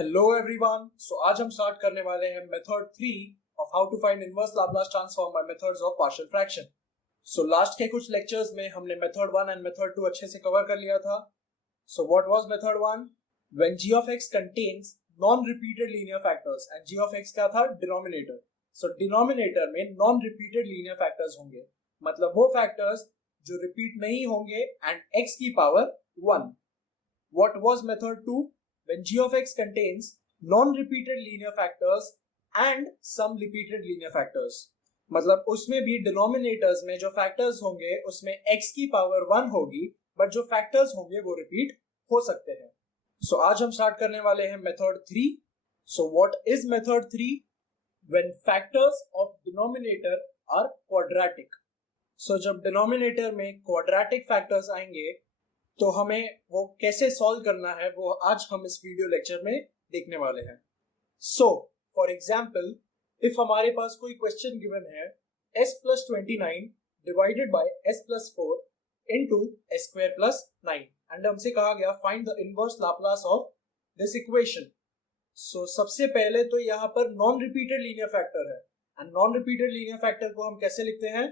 Hello everyone. सो आज हम start करने वाले हैं method 3 of how to find inverse Laplace transform by methods of partial fraction. So last के कुछ लेक्चर्स में हमने मेथड 1 एंड मेथड 2 अच्छे से कवर कर लिया था। So what was method 1? When g of x contains non repeated linear factors and g of x क्या था? डिनोमिनेटर। सो डिनोमिनेटर में नॉन रिपीटेड लीनियर फैक्टर्स होंगे, मतलब वो फैक्टर्स जो रिपीट नहीं होंगे एंड x की power 1। What was method 2? When g of x contains non-repeated linear factors and some repeated linear factors, मतलब उसमें भी डिनोमिनेटर्स में जो फैक्टर्स होंगे उसमें x की पावर 1 होगी, बट जो फैक्टर्स होंगे वो रिपीट हो सकते हैं। सो आज हम स्टार्ट करने वाले हैं method 3। So what is method 3? When factors of denominator are quadratic। सो जब डिनोमिनेटर में क्वाड्रेटिक फैक्टर्स आएंगे तो हमें वो कैसे सॉल्व करना है वो आज हम इस वीडियो लेक्चर में देखने वाले हैं। सो फॉर एग्जाम्पल, इफ हमारे पास कोई क्वेश्चन गिवन है s plus 29 divided by s plus 4 into s square plus 9 and हमसे कहा गया find the inverse Laplace of this equation. So सबसे पहले तो यहाँ पर नॉन रिपीटेड लीनियर फैक्टर है and non repeated linear factor को हम कैसे लिखते हैं?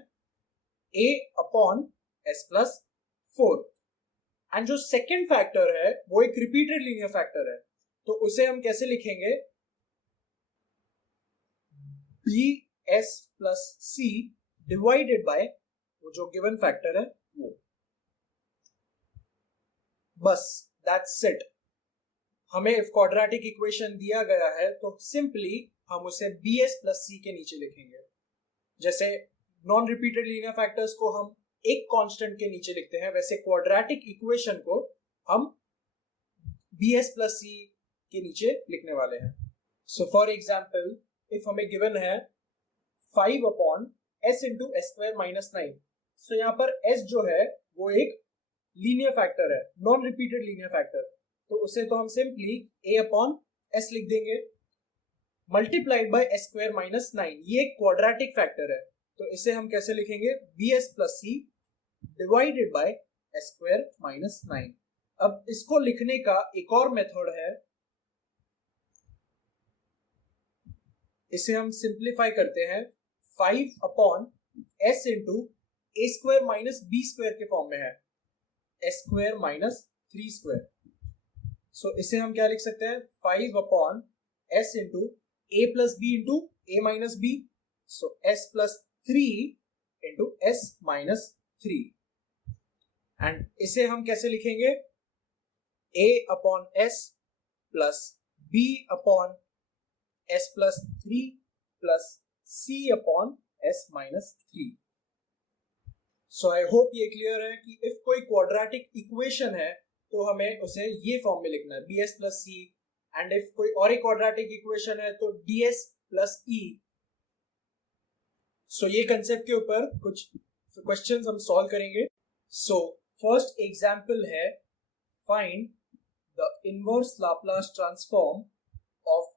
a upon s plus 4। And जो सेकेंड फैक्टर है वो एक रिपीटेड लीनियर फैक्टर है, तो उसे हम कैसे लिखेंगे? bs plus c divided by वो जो गिवन फैक्टर है वो। बस दैट्स इट। हमें इफ क्वाड्रेटिक इक्वेशन दिया गया है तो सिंपली हम उसे bs प्लस c के नीचे लिखेंगे। जैसे नॉन रिपीटेड लीनियर फैक्टर्स को हम एक कांस्टेंट के नीचे लिखते हैं, वैसे क्वाड्रेटिक इक्वेशन को हम bs प्लस c के नीचे लिखने वाले हैं। सो फॉर एग्जाम्पल, इफ हमें गिवन है 5 upon s into S square minus 9, सो यहाँ पर s जो है वो एक लीनियर फैक्टर है, नॉन रिपीटेड लीनियर फैक्टर, तो उसे तो हम सिंपली a अपॉन s लिख देंगे multiplied by S square minus 9। ये एक क्वाड्रेटिक फैक्टर है, तो इसे हम कैसे लिखेंगे? bs plus c divided by S square minus 9। अब इसको लिखने का एक और मेथड है, इसे हम सिंप्लीफाई करते हैं 5 upon s into a square minus b square के फॉर्म में है, s square minus 3 square. So इसे हम क्या लिख सकते हैं? 5 upon s into a plus b into a minus b, so s plus 3 into s minus 3। And इसे हम कैसे लिखेंगे? a upon s plus b upon s plus 3 plus c upon s minus 3। So I hope ये clear है कि if कोई quadratic equation है तो हमें उसे ये फॉर्म में लिखना है bs plus c, and if कोई और एक क्वाड्रेटिक इक्वेशन है तो ds प्लस e। सो ये कंसेप्ट के ऊपर कुछ क्वेश्चंस हम सॉल्व करेंगे। सो फर्स्ट एग्जांपल है find the inverse Laplace transform of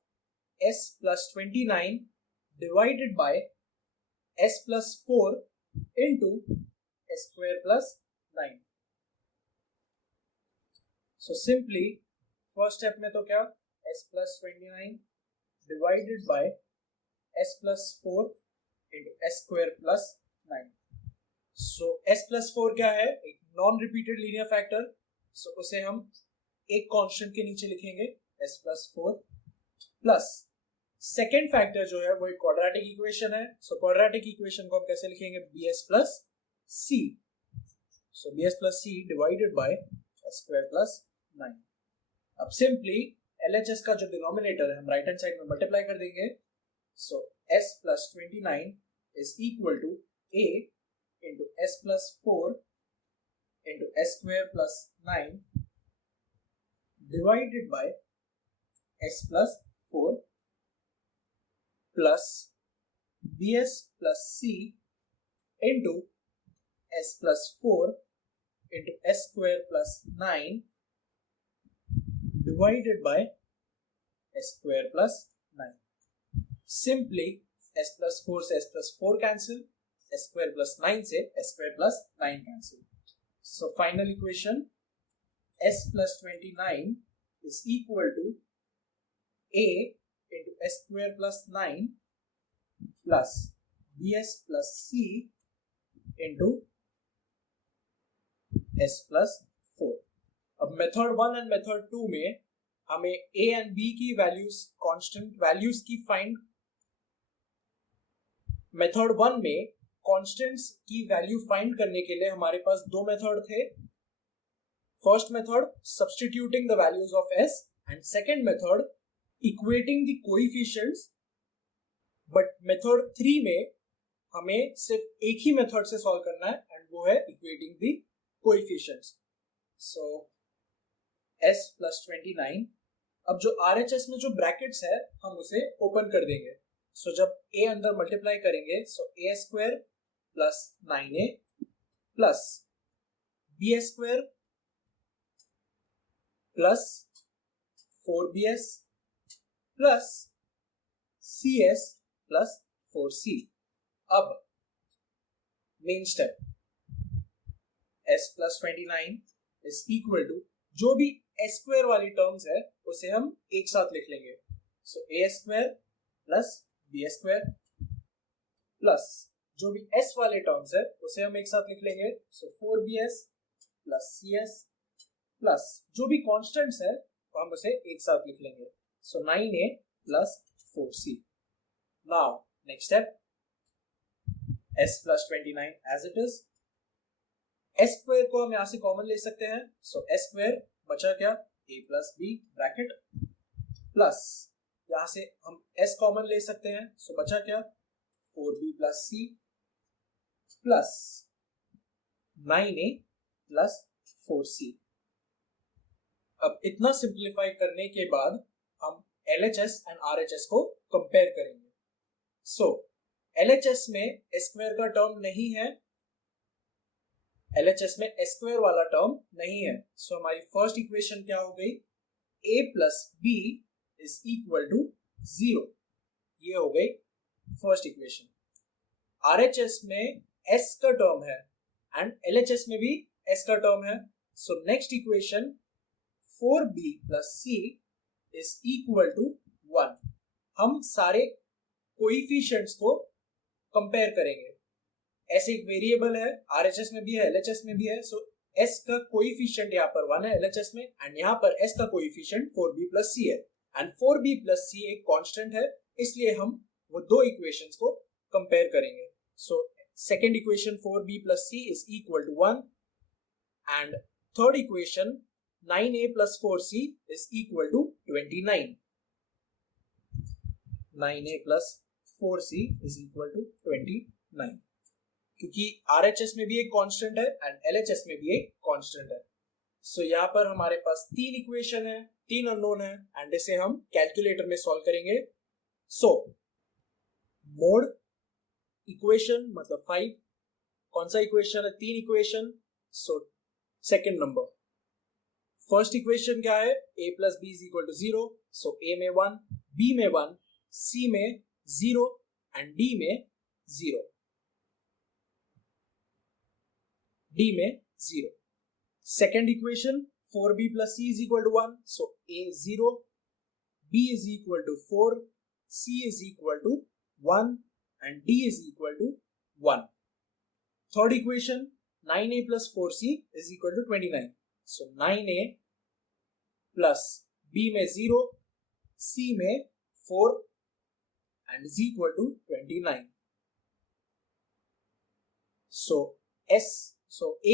s plus 29 divided by s plus 4 into s square plus 9। So simply first step में तो क्या, s plus 29 divided by s plus 4 into s square plus 9। So s plus 4 क्या है? एक non repeated linear factor, सो उसे हम एक constant के नीचे लिखेंगे s plus 4 plus second factor जो है वो एक क्वाड्रेटिक इक्वेशन है, सो क्वाड्रेटिक इक्वेशन को हम कैसे लिखेंगे? bs plus c, so bs plus c divided by s square plus 9। अब सिंपली LHS का जो डिनोमिनेटर है हम राइट हैंड साइड में मल्टीप्लाई कर देंगे, सो s plus 29 is equal to a into s plus 4 into s square plus 9 divided by s plus 4 plus bs plus c into s plus 4 into s square plus 9 divided by s square plus 9। Simply s plus 4 से s plus 4 cancel, s square plus 9 से s square plus 9 cancel। So final equation s plus 29 is equal to a into s square plus 9 plus bs plus c into s plus 4. अब method 1 and method 2 में हमें a and b की values constant values की find method 1 में constants की value find करने के लिए हमारे पास दो मेथड थे. First method substituting the values of s and second method equating the coefficients. But method 3 में हमें सिर्फ एक ही मेथड से सॉल्व करना है एंड वो है equating the coefficients. So s plus 29. अब जो RHS में जो ब्रैकेट्स है हम उसे ओपन कर देंगे. सो जब a अंदर मल्टीप्लाई करेंगे so a square plus 9a plus b square plus 4bs plus cs plus 4c. अब main step s plus 29 is equal to जो भी s स्क्वायर वाली टर्म्स है उसे हम एक साथ लिख लेंगे. सो a square plus b square plus जो भी s वाले टर्म्स है उसे हम एक साथ लिख लेंगे. सो 4bs प्लस cs प्लस जो भी कांस्टेंट्स है तो हम उसे एक साथ लिख लेंगे. So 9a plus 4c. Now next step s plus 29 as it is. s square को हम यहां से कॉमन ले सकते हैं. सो s स्क्वायर बचा क्या a plus b bracket plus यहां से हम s कॉमन ले सकते हैं. सो बचा क्या 4b plus c plus 9a plus 4c. अब इतना सिंप्लीफाई करने के बाद हम LHS एंड RHS को कंपेयर करेंगे. सो LHS में s स्क्वायर का टर्म नहीं है. LHS में s स्क्वायर वाला टर्म नहीं है. सो हमारी फर्स्ट इक्वेशन क्या हो गई a plus b is equal to 0. ये हो गई फर्स्ट इक्वेशन. RHS में s का टर्म है एंड LHS में भी s का टर्म है. So next equation 4b plus c is equal to 1. हम सारे कोएफिशिएंट्स को कंपेयर करेंगे. s एक वेरिएबल है, RHS में भी है, LHS में भी है. सो s का कोएफिशिएंट यहाँ पर 1 है LHS में एंड यहाँ पर s का कोएफिशिएंट 4b प्लस c है एंड 4b प्लस c एक कांस्टेंट है, इसलिए हम वो दो इक्वेशंस को कंपेयर करेंगे. So second equation 4b plus c is equal to 1 and third equation 9a plus 4c is equal to 29. 9a plus 4c is equal to 29 क्योंकि RHS में भी एक कांस्टेंट है एंड LHS में भी एक कांस्टेंट है. सो यहाँ पर हमारे पास तीन इक्वेशन है, तीन अननोन है एंड इसे हम कैलकुलेटर में सॉल्व करेंगे. सो मोड इक्वेशन मतलब 5. कौन सा इक्वेशन है? तीन equation. So second number first equation क्या है a plus b is equal to 0. So a में 1, b में 1, c में 0 एंड d में 0. d में 0. Second equation 4b plus c is equal to 1. So a 0, b is equal to 4, c is equal to 1 and d is equal to 1. Third equation 9a plus 4c is equal to 29. So 9a plus b में 0, c में 4 and is equal to 29. So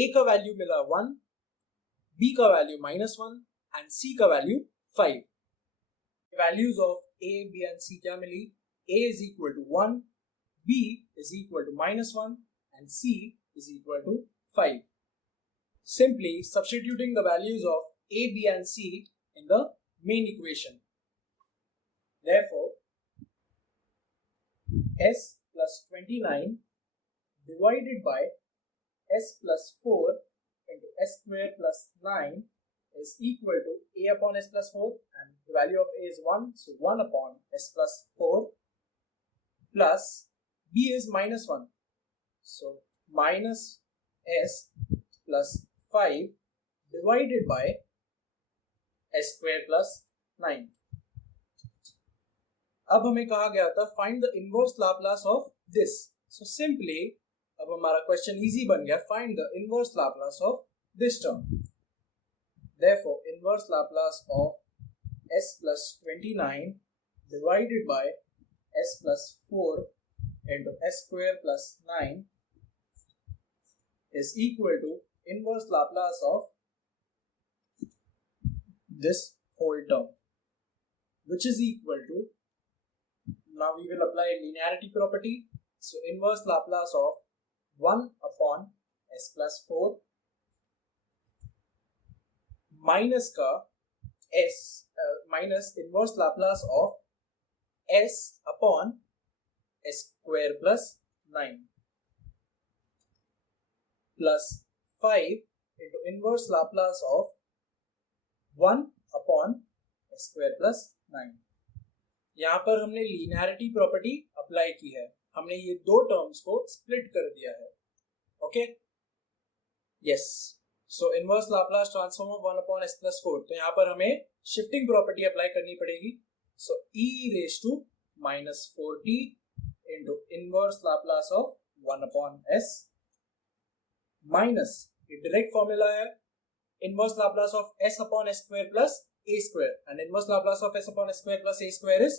a का value मिला 1, b का value -1 and c का value 5. Values of a, b and c क्या मिली? a is equal to 1, b is equal to -1 and c is equal to 5. Simply substituting the values of a, b and c in the main equation. Therefore, s plus 29 divided by s plus 4 into s square plus 9 is equal to a upon s plus 4 and the value of a is 1. So 1 upon s plus 4 plus b is -1. So minus s plus 5 divided by s square plus 9. अब हमें कहा गया था find the inverse Laplace of this, so simply अब हमारा question easy बन गया, find the inverse Laplace of this term. Therefore, inverse Laplace of s plus 29 divided by s plus 4 into s square plus 9 is equal to inverse Laplace of this whole term, which is equal to, now we will apply linearity property, so inverse Laplace of 1 upon s plus 4 minus का s minus inverse Laplace of s upon s square plus 9 plus 5 into inverse Laplace of 1 upon s square plus 9। यहाँ पर हमने linearity property apply की है, हमने ये दो terms को स्प्लिट कर दिया है। Okay, yes, so inverse Laplace transform of 1 upon s plus 4, तो यहाँ पर हमें शिफ्टिंग प्रॉपर्टी अप्लाई करनी पड़ेगी। So e raise to minus 4t into inverse Laplace of 1 upon s minus, ये डायरेक्ट फॉर्मूला है, inverse Laplace of s upon s square plus a square, and inverse Laplace of s upon s square plus a square is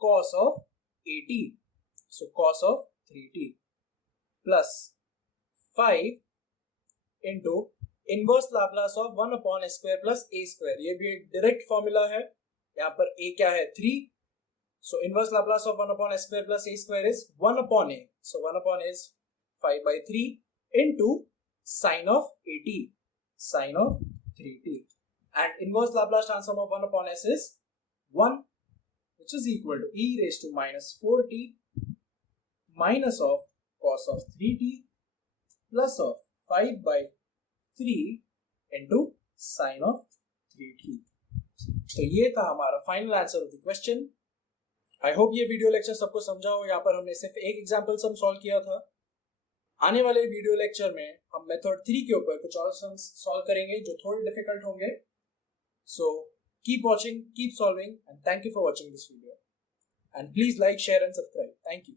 cos of 8t, so cos of 3t plus 5 into inverse Laplace of 1 upon s square plus a square, ये भी एक direct formula है, यहाँ पर a क्या है 3, so inverse Laplace of 1 upon s square plus a square is 1 upon a, so 1 upon a is 5/3 into sine of 80 sine of 3t, and inverse Laplace transform of 1 upon s is 1, which is equal to e raised to minus 4t minus of cos of 3t plus of 5/3 into sin of 3t। तो ये था हमारा final answer of the question. I hope ये video lecture सबको समझा हो। यहाँ पर हमने सिर्फ एक एग्जांपल सम सॉल्व किया था। आने वाले वीडियो लेक्चर में हम मेथड 3 के ऊपर कुछ और सम्स सॉल्व करेंगे जो थोड़े डिफिकल्ट होंगे। So keep watching, keep solving, and thank you for watching this video, and please like, share and subscribe. Thank you.